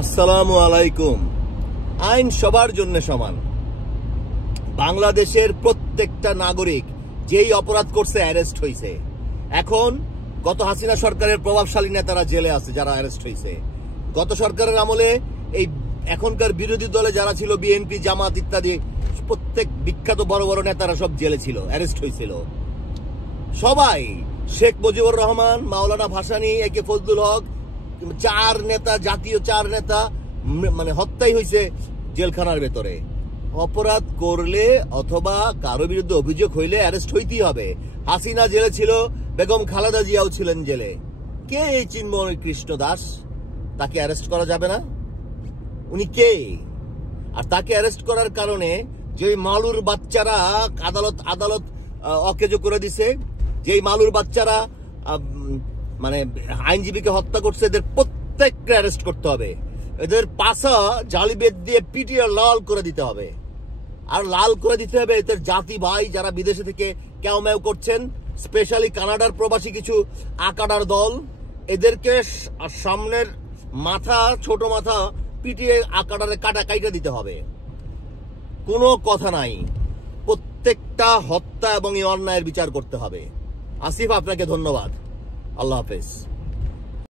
আসসালামু আলাইকুম। আইন সবার জন্য সমান। বাংলাদেশের প্রত্যেকটা নাগরিক যেই অপরাধ করছে অ্যারেস্ট হয়েছে। এখন গত হাসিনা সরকারের প্রভাবশালী নেতারা জেলে আছে, যারা অ্যারেস্ট হয়েছে। গত সরকারের আমলে এই এখনকার বিরোধী দলে যারা ছিল, বিএনপি, জামাত ইত্যাদি, প্রত্যেক বিখ্যাত বড় বড় নেতারা সব জেলে ছিল, অ্যারেস্ট হয়েছিল সবাই। শেখ মুজিবুর রহমান, মাওলানা ভাসানী, একে ফজলুল হক, চার নেতা, জাতীয় চার নেতা মানে হত্যাই হয়েছে জেলখানার ভেতরে। অপরাধ করলে অথবা কারো বিরুদ্ধে অভিযোগ হইলে অ্যারেস্ট হইতেই হবে। হাসিনা জেলে ছিল, বেগম খালেদা জিয়াও ছিলেন জেলে। কে এই চিন্ময় কৃষ্ণ দাস? তাকে অ্যারেস্ট করা যাবে না? উনি কে? আর তাকে অ্যারেস্ট করার কারণে যে মালুর বাচ্চারা আদালত অকেজো করে দিছে, যেই মালুর বাচ্চারা মানে আইনজীবীকে হত্যা করছে, এদের প্রত্যেককে অ্যারেস্ট করতে হবে। এদের পাশা জালিবেদ দিয়ে পিটিয়ে লাল করে দিতে হবে। আর লাল করে দিতে হবে এদের জাতি ভাই যারা বিদেশে থেকে ক্যাও ম্যাও করছেন, স্পেশালি কানাডার প্রবাসী কিছু আকাডার দল, এদেরকে সামনের মাথা, ছোট মাথা পিটিয়ে আকাডারে কাইটা দিতে হবে। কোনো কথা নাই, প্রত্যেকটা হত্যা এবং এই অন্যায়ের বিচার করতে হবে। আসিফ, আপনাকে ধন্যবাদ। আল্লাহ হাফেজ।